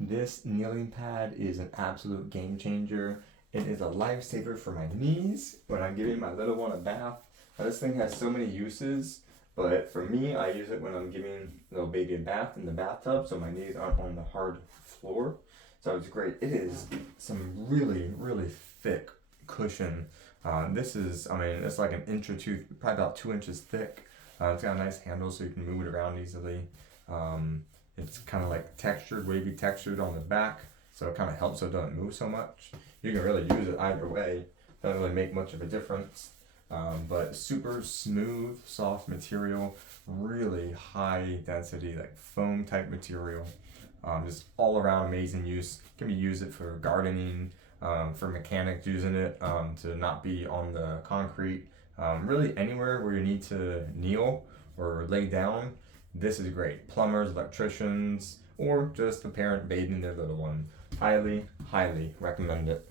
This kneeling pad is an absolute game changer. It is a lifesaver for my knees when I'm giving my little one a bath. Now, this thing has so many uses, but for me, I use it when I'm giving little baby a bath in the bathtub so my knees aren't on the hard floor. So it's great. It is some really, really thick cushion. This is, I mean, it's like an inch or two, probably about 2 inches thick. It's got a nice handle so you can move it around easily. It's kind of like textured, wavy textured on the back, so it kind of helps so it doesn't move so much. You can really use it either way. Doesn't really make much of a difference. But super smooth, soft material, really high density, like foam type material. Just all around amazing use. Can be used it for gardening, for mechanics using it to not be on the concrete. Really anywhere where you need to kneel or lay down, this is great. Plumbers, electricians, or just a parent bathing their little one. Highly, highly recommend it.